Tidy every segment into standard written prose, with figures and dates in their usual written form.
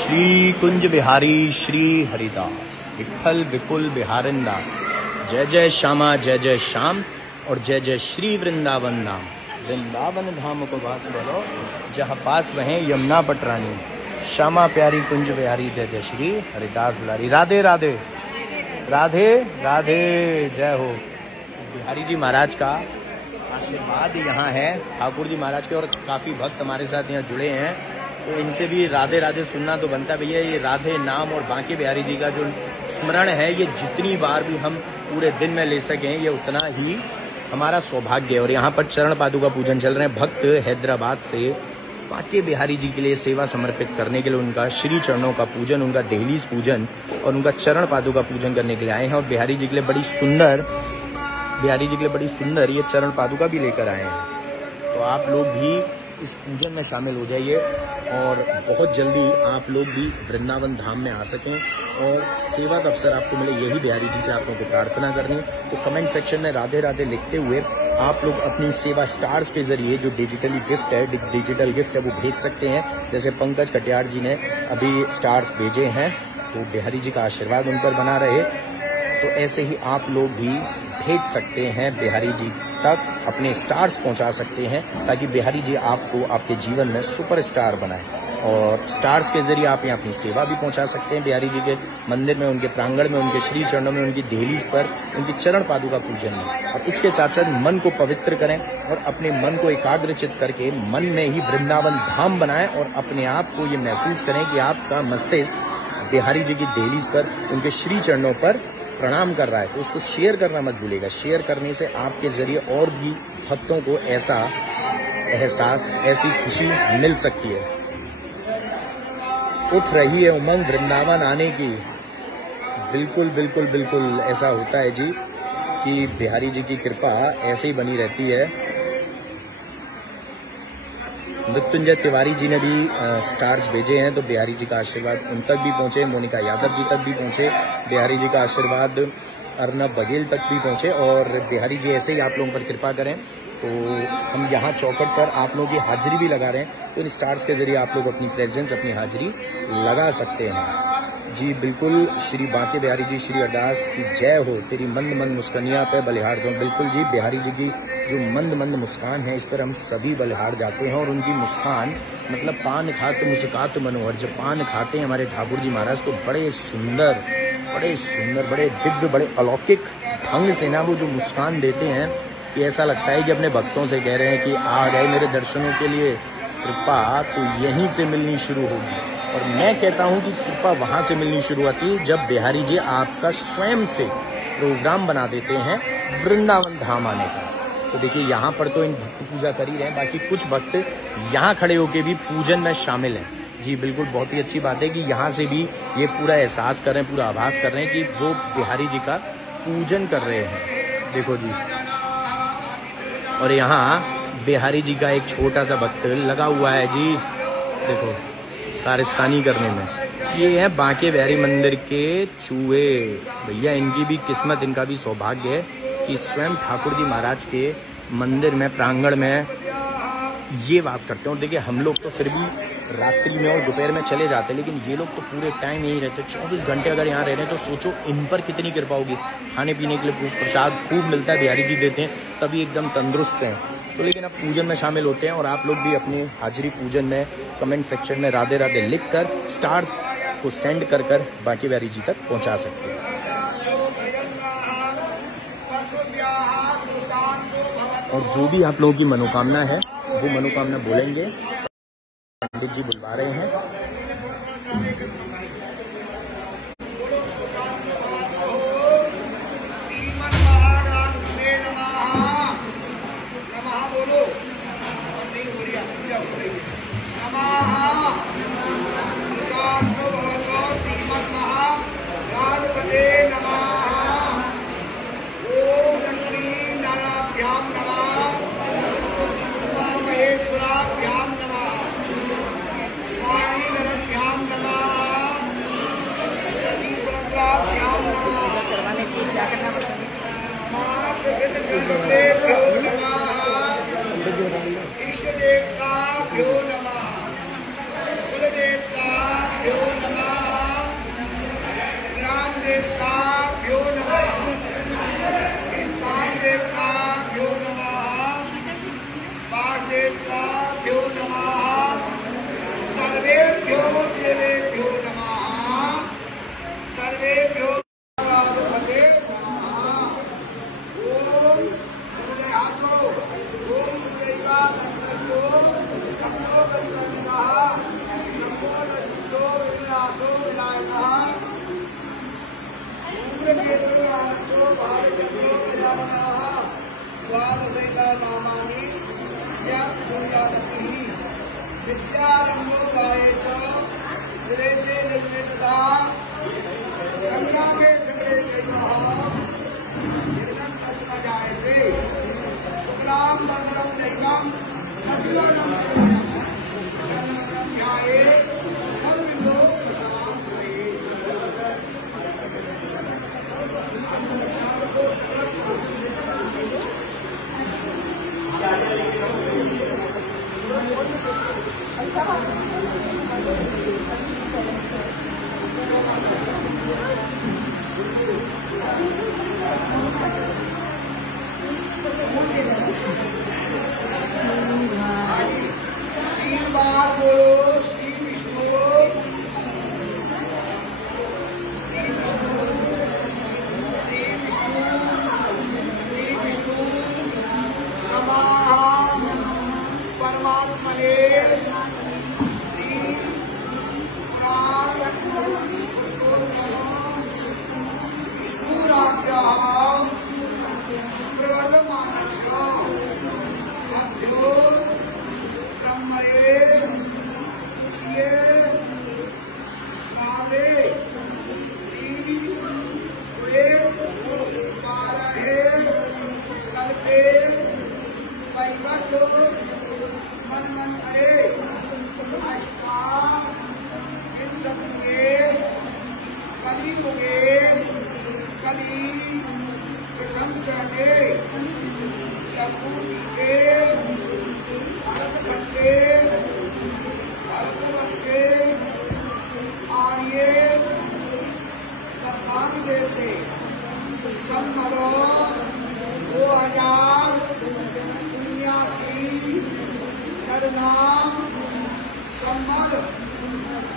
श्री कुंज बिहारी श्री हरिदास विठल विपुल बिहारन दास। जय जय श्यामा जय जय श्याम और जय जय श्री वृंदावन धाम। वृंदावन धाम को वास बोलो जहाँ पास वहें यमुना पटरानी। श्यामा प्यारी कुंज बिहारी जय जय श्री हरिदास दुलारी। राधे राधे राधे राधे। जय हो। बिहारी जी महाराज का आशीर्वाद यहाँ है, ठाकुर जी महाराज के, और काफी भक्त हमारे साथ यहाँ जुड़े हैं, तो इनसे भी राधे राधे सुनना तो बनता भैया। ये राधे नाम और बांके बिहारी जी का जो स्मरण है, ये जितनी बार भी हम पूरे दिन में ले सकें ये उतना ही हमारा सौभाग्य है। और यहाँ पर चरण पादुका पूजन चल रहे हैं। भक्त हैदराबाद से बांके बिहारी जी के लिए सेवा समर्पित करने के लिए उनका श्री चरणों का पूजन, उनका दहलीज पूजन और उनका चरण पादुका पूजन करने के लिए आए हैं। और बिहारी जी के लिए बड़ी सुंदर ये चरण पादुका भी लेकर आए हैं। तो आप लोग भी इस पूजन में शामिल हो जाइए और बहुत जल्दी आप लोग भी वृंदावन धाम में आ सकें और सेवा का अवसर आपको मिले, यही बिहारी जी से आप लोगों को प्रार्थना करनी है। तो कमेंट सेक्शन में राधे राधे लिखते हुए आप लोग अपनी सेवा स्टार्स के जरिए जो डिजिटल गिफ्ट है वो भेज सकते हैं। जैसे पंकज कटियार जी ने अभी स्टार्स भेजे हैं, तो बिहारी जी का आशीर्वाद उन पर बना रहे। तो ऐसे ही आप लोग भी भेज सकते हैं, बिहारी जी तक अपने स्टार्स पहुंचा सकते हैं, ताकि बिहारी जी आपको आपके जीवन में सुपरस्टार बनाए। और स्टार्स के जरिए आप यहाँ अपनी सेवा भी पहुंचा सकते हैं बिहारी जी के मंदिर में, उनके प्रांगण में, उनके श्री चरणों में, उनकी दहलीज पर, उनकी चरण पादुका पूजन में। और इसके साथ साथ मन को पवित्र करें और अपने मन को एकाग्रचित करके मन में ही वृंदावन धाम बनाएं और अपने आप को ये महसूस करें कि आपका मस्तिष्क बिहारी जी की दहलीज पर, उनके श्री चरणों पर प्रणाम कर रहा है। तो उसको शेयर करना मत भूलिएगा। शेयर करने से आपके जरिए और भी भक्तों को ऐसा एहसास, ऐसी खुशी मिल सकती है। उठ रही है उमंग वृंदावन आने की। बिल्कुल बिल्कुल बिल्कुल ऐसा होता है जी कि बिहारी जी की कृपा ऐसे ही बनी रहती है। मृत्युंजय तिवारी जी ने भी स्टार्स भेजे हैं, तो बिहारी जी का आशीर्वाद उन तक भी पहुंचे। मोनिका यादव जी तक भी पहुंचे। बिहारी जी का आशीर्वाद अर्नब बघेल तक भी पहुंचे। और बिहारी जी ऐसे ही आप लोगों पर कृपा करें। तो हम यहाँ चौखट पर आप लोगों की हाजिरी भी लगा रहे हैं, तो इन स्टार्स के जरिए आप लोग अपनी प्रेजेंस, अपनी हाजिरी लगा सकते हैं। जी बिल्कुल। श्री बांके बिहारी जी श्री अरदास की जय हो। तेरी मंद मंद मुस्कानिया पे बलिहार दो। बिल्कुल जी, बिहारी जी की जो मंद मंद मुस्कान है, इस पर हम सभी बलिहार जाते हैं। और उनकी मुस्कान मतलब पान खात मुस्कात मनोहर। जब पान खाते हैं हमारे ठाकुर जी महाराज तो बड़े सुंदर, बड़े दिव्य, बड़े अलौकिक ढंग से ना वो जो मुस्कान देते हैं कि ऐसा लगता है कि अपने भक्तों से कह रहे हैं कि आ गए मेरे दर्शनों के लिए, कृपा तो यहीं से मिलनी शुरू होगी। और मैं कहता हूं कि कृपा वहां से मिलनी शुरू होती है जब बिहारी जी आपका स्वयं से प्रोग्राम बना देते हैं वृंदावन धाम आने का। तो देखिए यहाँ पर तो इन भक्त पूजा कर ही रहे हैं, बाकी कुछ भक्त यहाँ खड़े होके भी पूजन में शामिल हैं। जी बिल्कुल, बहुत ही अच्छी बात है कि यहाँ से भी ये पूरा एहसास कर रहे हैं, पूरा आभास कर रहे हैं कि वो बिहारी जी का पूजन कर रहे हैं। देखो जी। और यहाँ बिहारी जी का एक छोटा सा भक्त लगा हुआ है जी, देखो, कारस्तानी करने में। ये है बांके बिहारी मंदिर के चूहे भैया। इनकी भी किस्मत, इनका भी सौभाग्य है कि स्वयं ठाकुर जी महाराज के मंदिर में, प्रांगण में ये वास करते हैं। और देखिए हम लोग तो फिर भी रात्रि में और दोपहर में चले जाते हैं, लेकिन ये लोग तो पूरे टाइम यहीं रहते। 24 घंटे अगर यहाँ रह रहे हैं तो सोचो इन पर कितनी कृपा होगी। खाने पीने के लिए प्रसाद खूब मिलता है, बिहारी जी देते हैं, तभी एकदम तंदुरुस्त हैं। तो लेकिन अब पूजन में शामिल होते हैं और आप लोग भी अपनी हाजिरी पूजन में कमेंट सेक्शन में राधे राधे लिखकर स्टार्स को सेंड कर बांके बिहारी जी तक पहुंचा सकते हैं। और जो भी आप लोगों की मनोकामना है वो मनोकामना बोलेंगे। पंडित जी बुलवा रहे हैं। इष्ट देवता भ्यो नमः, कुल देवता भ्यो देवताभ्यो नमः। सर्वेभ्यो देवेभ्यो नमः। सर्वेभ्यो भगवते नमः। ओम हृदय हाथो ओम हृदयका नमो नमो नमः। नमो नमो विनाशो विनायकः। उग्रकेतु आनंदो भारतो विरामः। द्वादशैका नामानि यज्ञादपि विद्यारंभो गायेत विदेशे निर्मितता संग्रामे संग्रहे दैवः निर्गम तस्म जायते सुखनाम बंधनम दैवम सशिवनम ध्याये सर्वविदो प्रशांत रहे। तीन बार बोलो श्री विष्णु श्री विष्णु नमः परमात्मने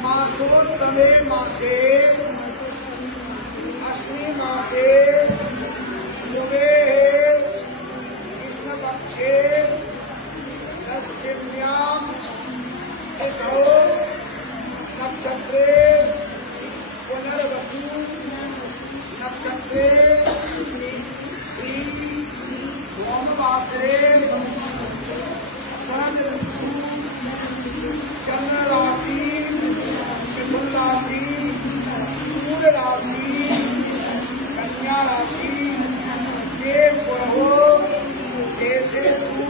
मासोत्तमे मासे अस्मि मासे शुभे कृष्णपक्षे दशम्यां तिथौ नक्षत्रे पुनर्वसु नक्षत्रे श्री सोमवासरे चंद्र राशि मिथुन राशि सूर्य राशि कन्या राशि देव ग्रहो शेषेषु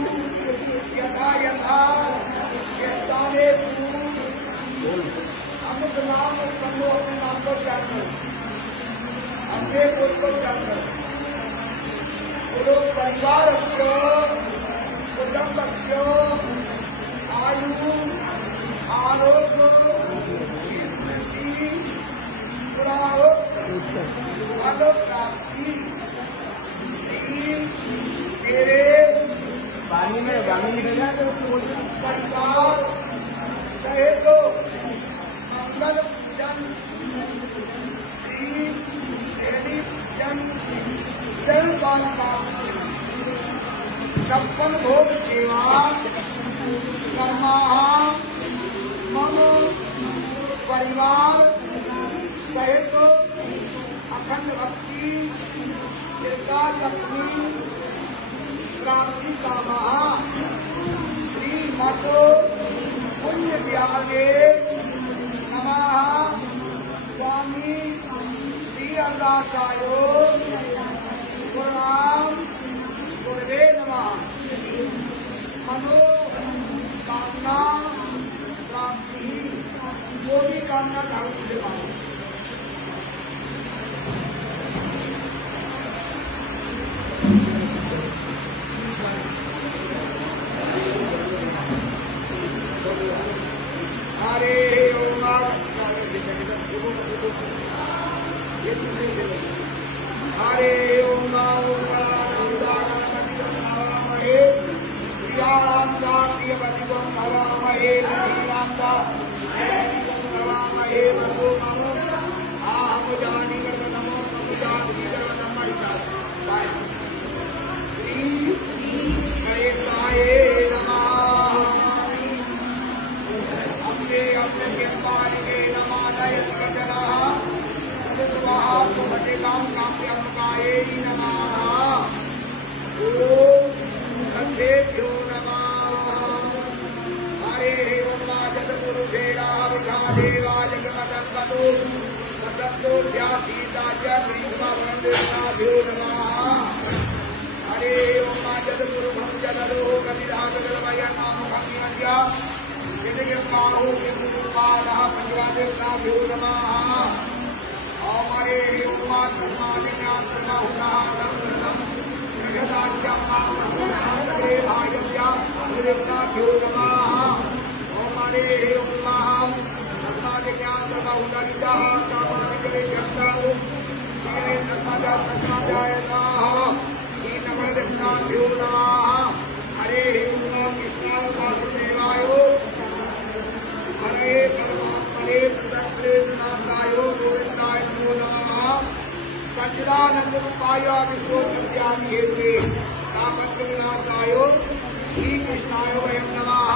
यथा यथा स्थानेषु अमुक नाम उत्पन्न अपने नाम को जानकर अपने कुल को जानकर बोलो परिवार कुटुंब आयु आरोग्य स्मृति प्राप्ति मेरे पानी में परिवार सहित मंगल पूजन श्री देवी पूजन जल बालिका छप्पन भोग सेवा कर्मा मम परिवार सहित अखंड भक्ति दुर्गा लक्ष्मी प्राप्ति कामः श्रीमतो पुण्य विहारे नमः। स्वामी श्री अल्लासायो गुरुनाम गुरुवे नमः। मनो कामना प्राप्ति वो भी कामना धारण से मांगो। हरे ओम हरे ओम श्रीराम प्रियपतिगं भवामहे श्रीराम भवामहे वसु ममो आहम जानी गर्भ नमो जानी गर्भ नमः श्री गणेशाय नमः अपने अपने के नमः नयति जनः तदस्वाहा सुमते काम काम्यम्काय नमः भ्यो नमः हरे ओम जगद्गुरुदेवा विघादेवा जगमतंगतो सत्तो सीता च प्रीतमवंदेभ्यो नमः हरे ओम जगद्गुरुभं जगदो कविदागलवय नाम भक्तिमध्य जगद्गुरुपाहो गुरुपादः पंचवादेवताभ्यो नमः हरे ओम तस्मादिज्ञानसर्वहुतः भ्यो नमः ओम हरे ओम तस्मादिज्ञान सर्वहुतः सामानिकरे चक्रावो श्री तस्मादाय श्री नमोदेवताभ्यो नमः हरे ओम कृष्णाय वासुदेवाय हरे परमात्मने कृष्णेशनाथाय गोविन्दाय नमो नमः सच्चिदानंद रूपाय विश्वोत्पत्त्यादि हेतवे तापत्रविनाशाय श्री कृष्णाय वयं नमः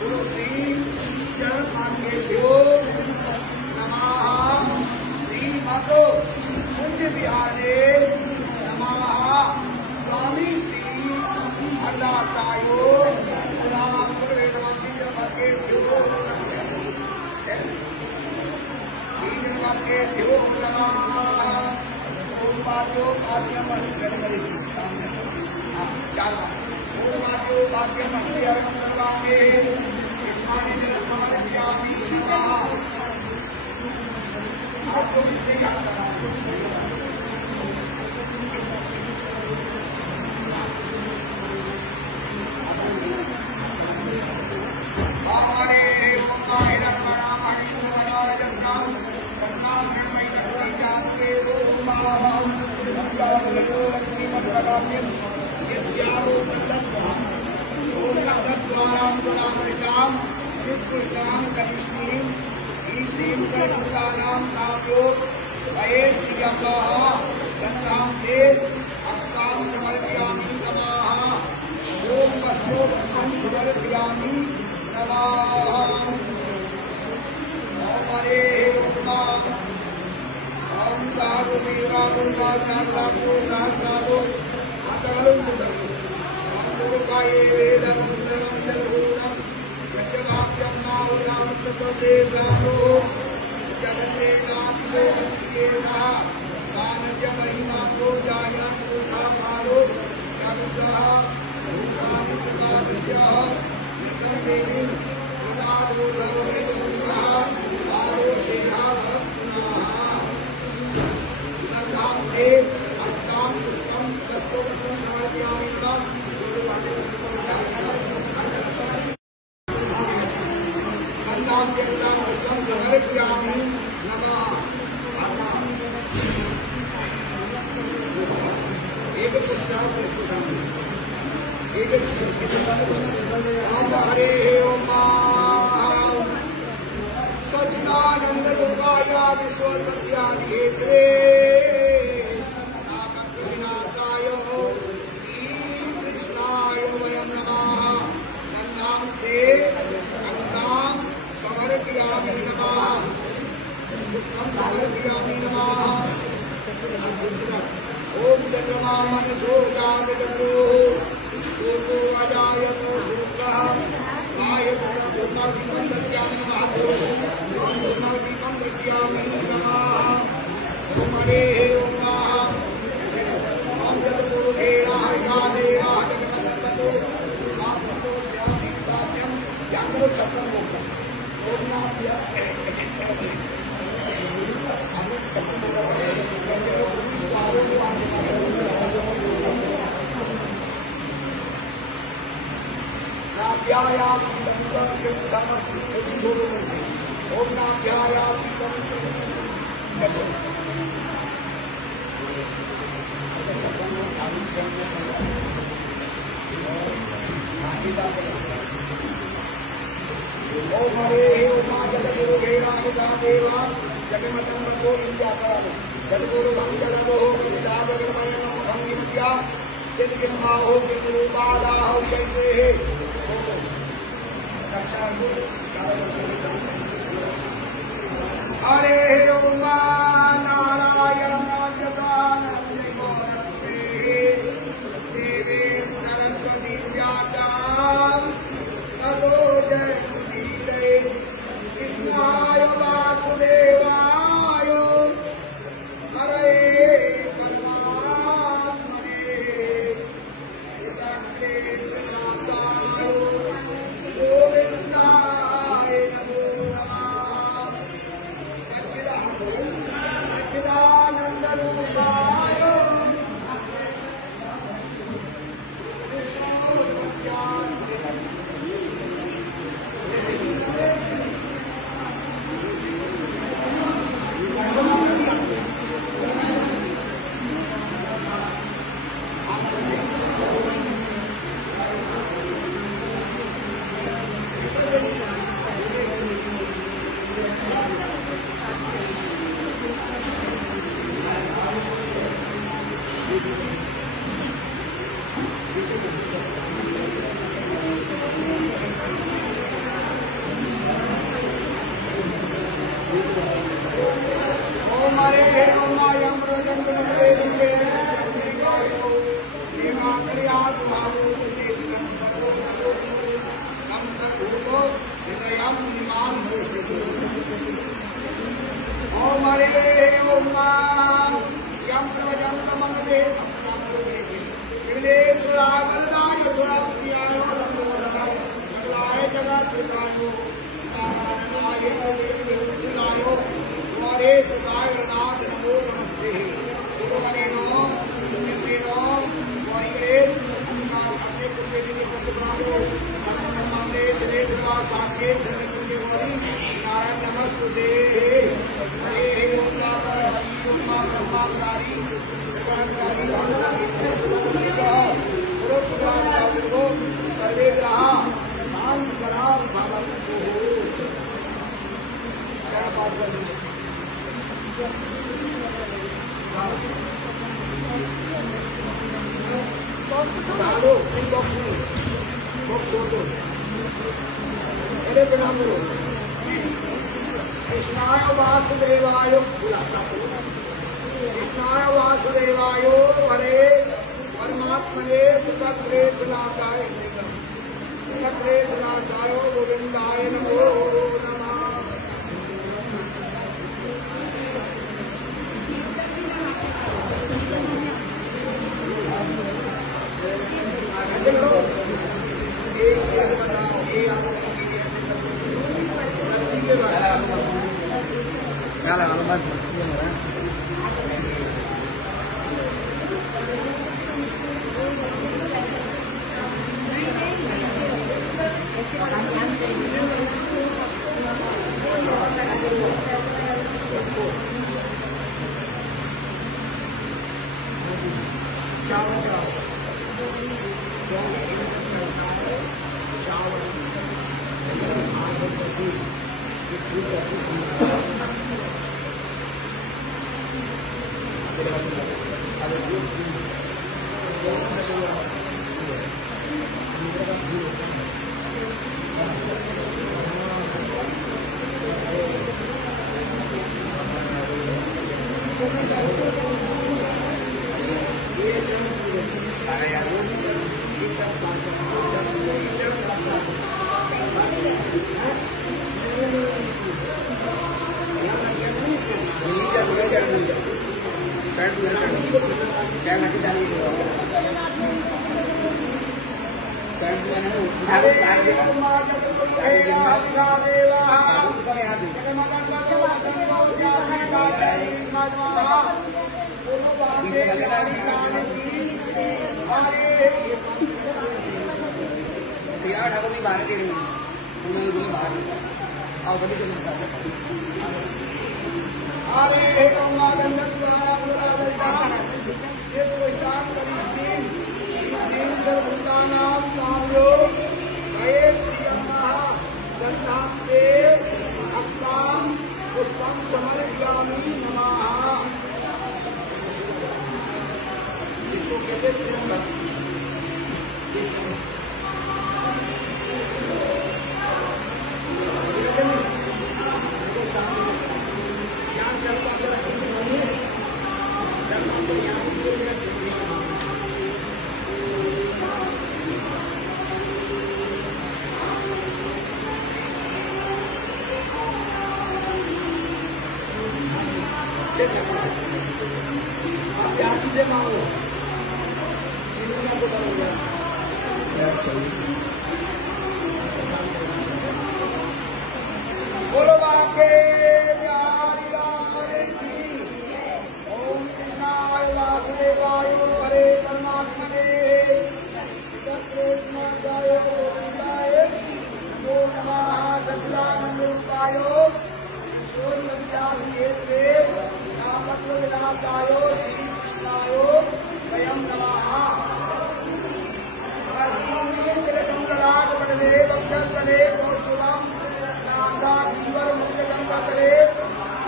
गुरु श्री चरणाभ्यो नमः श्रीमतो पुण्य विहारे नमः स्वामी श्री हरदासाय श्रीभक्तेभ्यो नमः भाग्यो भाग्यम भाग्यम सर्वांगे कृष्णानि समर्पयामि आपको सच्चिदानंद रूपाय विश्वोत्पत्त्यादि हेतवे तापत्रविनाशाय श्री कृष्णाय वयं नमः गन्धां ते अक्षतां समर्पयामि नमः पुष्पं समर्पयामि नमः ओम चंद्रमा मनसो जातगतो सूर्यो अजायतो सूत्रः कायस्तुमा दीपं दर्शयामि नमः ओम हरे ओम जगद्गुरुदेवा हरिदेवा जगन्नाथो मासतो श्यामि काव्यं याग्रो चक्रमो ओम ओम हरे उमा जगद्गुरु भेरामिता देवा जगमतं बंधो विद्याकर जगद्गुरु भंजलभो विद्याभगवय नमः विद्या सिद्धिर्माहो विरूपादाहो शैले हरे उमा नारायण जगन्नाथ देवी सरस्वती व्यासां ततो जयमुदीरये कृष्णाय वासुदेवाय हरे परमात्मने कृष्णेशनाथाय गोविन्दाय नमो नमः सच्चिदानन्दरूपाय कृष्णाय वासुदेवाय कृष्णाय वासुदेवाय हरे परमात्मने कृतक्लेशनाशाय गोविन्दाय नमो नमः Hare जय श्री नमः गन्धांते अक्षतां पुष्पं समर्पयामि नमः। इसको कहते हैं तिरंगा। से मांगो बोलो बाके बिहारी लाल की। ओम कृष्णाय वासुदेवाय हरे परमात्मने कृष्णाय गोविंदाय नमो नमः। सच्चिदानंद रूपाय नामत्वविनाशाय श्री कृष्णाय वयं नमः। जलकंकराटपटले वक्षस्थले कौस्तुभं नासाधीवरमुक्तकंकरे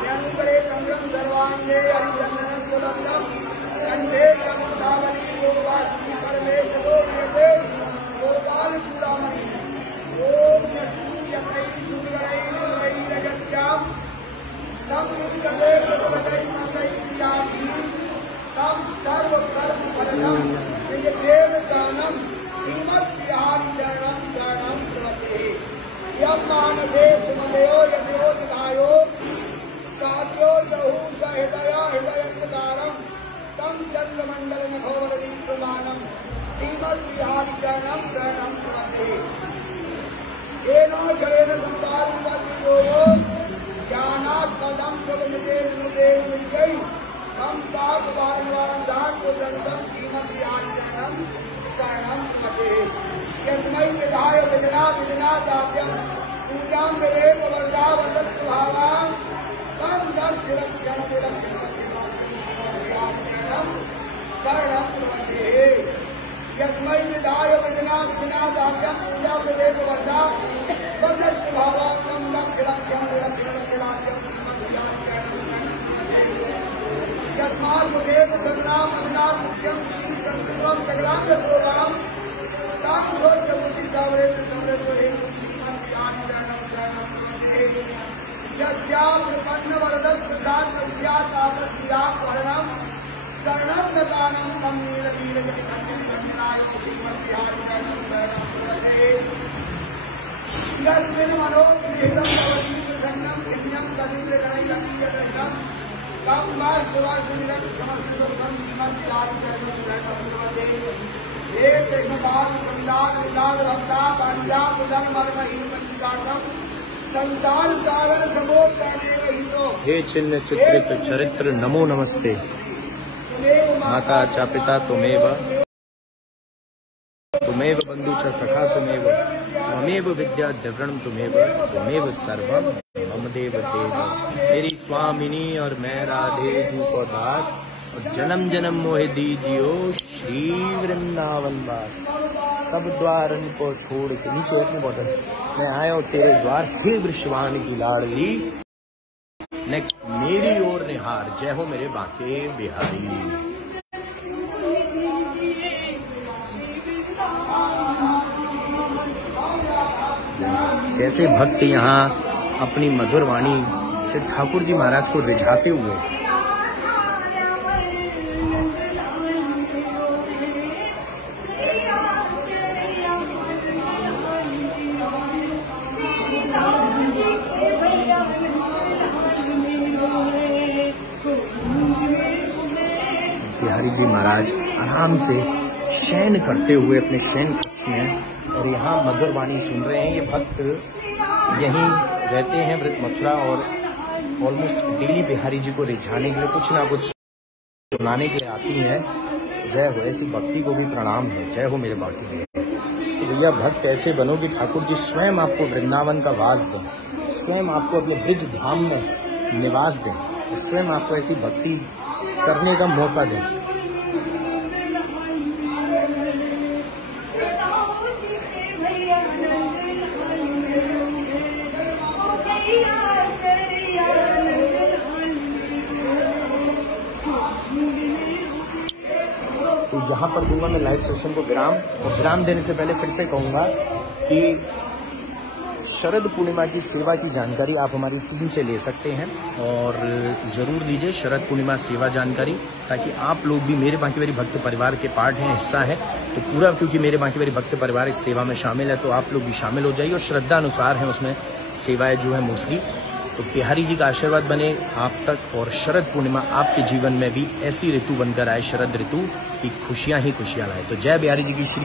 यंकरे कमलं सर्वांगे हरिचंदनं सुगंधं कंठे कमलावली गोपाष्टमी परमेश्वरो प्रियते गोपालचूडामणि। ओम यस्तु यतै सुगरै रजस्याम संयुक्ते प्रभवतै मतै जाति तम सर्व कर्म फलनं नियसेवकानं श्रीमद् बिहारी चरणं शरणं प्रपद्ये। यं मानसे सुमदयो यमयो निधायो साध्यो जहु सहृदया हृदयंतकारं तम चंद्रमंडल नभोवदीप्यमानं श्रीमद् बिहारी चरणं शरणं प्रपद्ये। येनो जलेन संपादितो ज्ञानात्मदं सुगमितेन मुदेन विजयी हम पाप वारणान को संतम श्रीमद् बिहारी चरणं शरणं प्रपद्ये। यस्मै विधाय विजना विजना दात्यं पूजां विवेक वर्धा वरद स्वभावा तम दम चिरक्षण शरणं प्रपद्ये। यस्मै विधाय विजना विजना दात्यं पूजां विवेक वर्धा वरद स्वभावा तम दम चिरक्षण यस्मात् सुदेव संग्राम अविनाश मुख्यम श्री संकृतम जगदांग गोराम ताम सोच्यमूर्ति सावरेन्द्र समृद्ध श्रीमद् बिहारी चरणं शरणं प्रपद्ये। यस्यां प्रपन्न वरदः प्रसाद तस्यात् तापत् विरामहरणं शरणं नतानं तं नीलनीलकटिकण्ठं कण्ठनाय श्रीमद् बिहारी चरणं शरणं प्रपद्ये। यस्मिन् मनोविहितं भवति प्रसन्नं पुण्यं तदिन्द्रगणैरङ्गीयदर्शनं तम वासुदेवाय समर्पितं श्रीमद् बिहारी चरणं शरणं प्रपद्ये। हे जगन्नाथ संदान विलास रत्ना पंजाब धर्म मर्महीन पंचकार्यम संसार सागर समोर करने रहितो। हे चिन्ह चित्रित चरित्र नमो नमस्ते। माता च पिता तुमेव तुमेव बंधु च सखा तुमेव ममेव विद्या द्रविणं तुमेव तुमेव सर्वं मम देव देव। मेरी स्वामिनी और मैं राधे धूप और दास और जन्म जन्म मोहे दीजियो श्री वृंदावन वास। सब द्वारन को छोड़ के नीचे अपने बॉटल मैं आया तेरे द्वार हे वृषवान की लाडली नेक्स्ट मेरी ओर निहार। जय हो मेरे बाके बिहारी। कैसे भक्त यहाँ अपनी मधुर वाणी से ठाकुर जी महाराज को रिझाते हुए बिहारी जी महाराज आराम से शयन करते हुए अपने शयन कक्ष में और यहाँ मधुर वाणी सुन रहे हैं। ये भक्त यहीं रहते हैं व्रत मथुरा और ऑलमोस्ट डेली बिहारी जी को रिझाने के लिए कुछ ना कुछ सुनाने के लिए आती हैं। जय हो, ऐसी भक्ति को भी प्रणाम है। जय हो मेरे बाकी। तो भैया भक्त ऐसे बनो कि ठाकुर जी स्वयं आपको वृंदावन का वास दें, स्वयं आपको अपने ब्रिज धाम में निवास दें, स्वयं आपको ऐसी भक्ति करने का मौका दें। यहाँ पर दूंगा मैं लाइव सेशन को विराम, और विराम देने से पहले फिर से कहूँगा कि शरद पूर्णिमा की सेवा की जानकारी आप हमारी टीम से ले सकते हैं, और ज़रूर लीजिए शरद पूर्णिमा सेवा जानकारी, ताकि आप लोग भी मेरे बांकीबिहारी भक्त परिवार के पार्ट हैं, हिस्सा है तो पूरा, क्योंकि मेरे बांकीबिहारी भक्त परिवार इस सेवा में शामिल है तो आप लोग भी शामिल हो जाइए। और श्रद्धा अनुसार है उसमें सेवाएं जो है मोस्टली, तो बिहारी जी का आशीर्वाद बने आप तक, और शरद पूर्णिमा आपके जीवन में भी ऐसी ऋतु बनकर आए, शरद ऋतु की खुशियां ही खुशियां लाए। तो जय बिहारी जी की श्री